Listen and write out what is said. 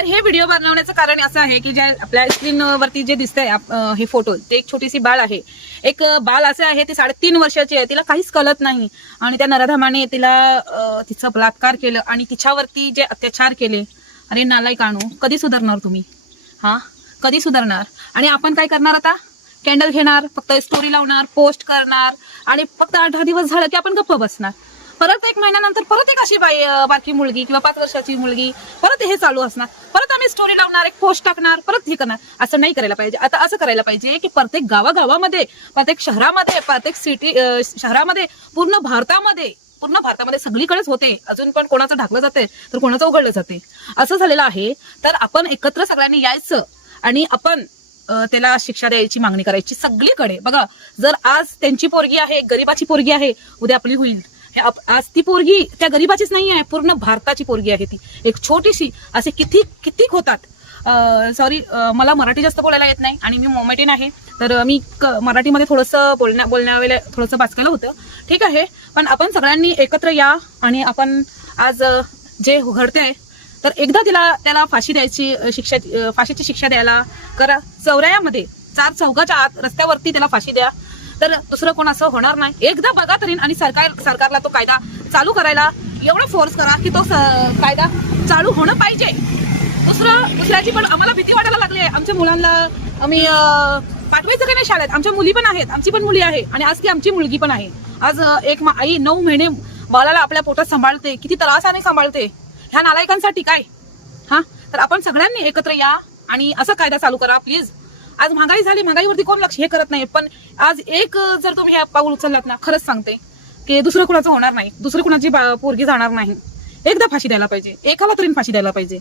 तर हे व्हिडिओ बनवण्याचं कारण असं आहे की जे आपल्या स्क्रीनवरती जे दिसतंय हे फोटो, ते एक छोटीशी बाळ आहे. एक बाळ असं आहे, ती 3.5 वर्षाची आहे, तिला काहीच कळत नाही आणि त्या नराधमाने तिचा बलात्कार केलं आणि तिच्यावरती जे अत्याचार केले. अरे नालायकाणू, कधी सुधारणार तुम्ही? कधी सुधारणार? आणि आपण काय करणार आता? कॅन्डल घेणार, फक्त स्टोरी लावणार, पोस्ट करणार आणि फक्त 8-10 दिवस झालं की आपण गप्प बसणार. परत 1 महिन्यानंतर परत एक अशी बारकी मुलगी किंवा 5 वर्षाची मुलगी, परत हे चालू असणार. परत आम्ही स्टोरी लावणार, एक पोस्ट टाकणार, परत हे करणार. असं नाही करायला पाहिजे. आता असं करायला पाहिजे की प्रत्येक गावागावामध्ये, प्रत्येक शहरामध्ये, प्रत्येक शहरामध्ये, पूर्ण भारतामध्ये सगळीकडेच होते. अजून पण कोणाचं ढाकलं जाते तर कोणाचं उघडलं जाते, असं झालेलं आहे. तर आपण एकत्र सगळ्यांनी यायचं आणि आपण त्याला शिक्षा द्यायची मागणी करायची सगळीकडे. बघा, जर आज त्यांची पोरगी आहे, गरीबाची पोरगी आहे, उद्या आपली होईल. आज ती पोरगी त्या गरीबाचीच नाही आहे, पूर्ण भारताची पोरगी आहे ती. एक छोटीशी, असे किती होतात. सॉरी, मला मराठी जास्त बोलायला येत नाही आणि मी मोमेटिन आहे, तर मी मराठीमध्ये थोडंसं बोलण्यावेळेला थोडंसं बाचकायला होतं, ठीक आहे. पण आपण सगळ्यांनी एकत्र या आणि आपण आज जे घडते तर एकदा त्याला फाशी द्यायची, फाशीची शिक्षा द्यायला करा. चौऱ्यामध्ये 4 चौघाच्या आत रस्त्यावरती त्याला फाशी द्या, तर दुसरं कोण असं होणार नाही. एकदा बघा तरी, आणि सरकारला तो कायदा चालू करायला एवढा फोर्स करा की तो कायदा चालू होणं पाहिजे. दुसऱ्याची पण आम्हाला भीती वाटायला लागली आहे. आमच्या मुलांना आम्ही पाठवायचं का नाही शाळेत? आमच्या मुली पण आहेत, आमची पण मुली आहे आणि आज ती आमची मुलगी पण आहे. आज एक आई 9 महिने बाळाला आपल्या पोटात सांभाळते, किती त्रासाने सांभाळते. ह्या नालायकांसाठी काय? तर आपण सगळ्यांनी एकत्र या आणि असा कायदा चालू करा प्लीज. आज महागाई झाली, महागाईवरती कोण लक्ष हे करत नाही, पण आज एक जर तुम्ही हे पाऊल उचललात ना, खरंच सांगते की दुसरं कुणाचं होणार नाही, दुसरं कुणाची पोरगी जाणार नाही. एकदा फाशी द्यायला पाहिजे, एकाला तरी फाशी द्यायला पाहिजे.